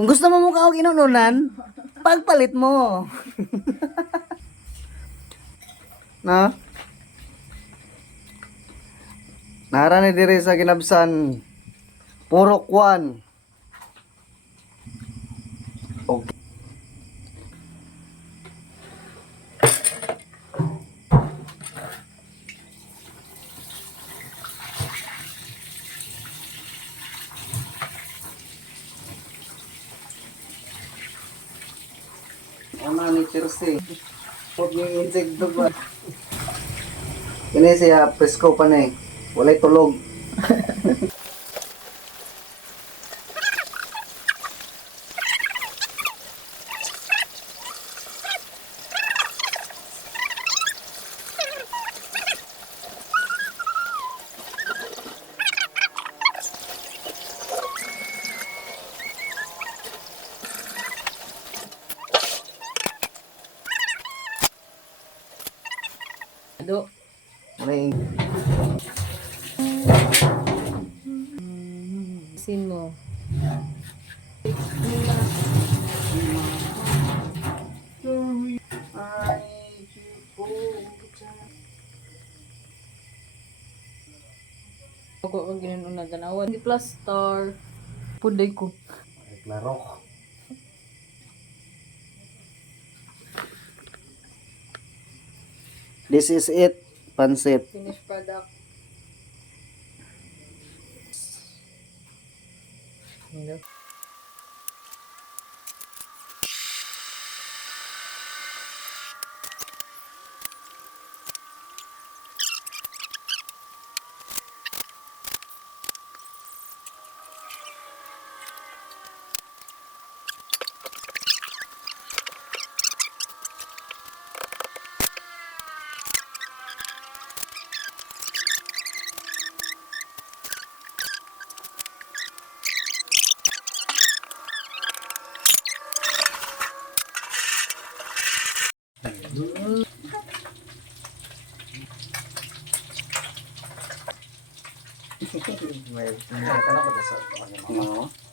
Kung gusto mo mukha ako inununan, pagpalit mo. Na? Nara ni diri sa Ginabsan. Puro kwan. Okay. Ano ni Chelsea? Huwag yung insekto ba? Kini siya presko pa na eh. Walay tulog. Do. May Sin mo. Ako ang ginanong na ganawan. Di plus star. Puday ko. klaro. This is it. Pansit. Finished product. Hello. May ka na ba sa ano?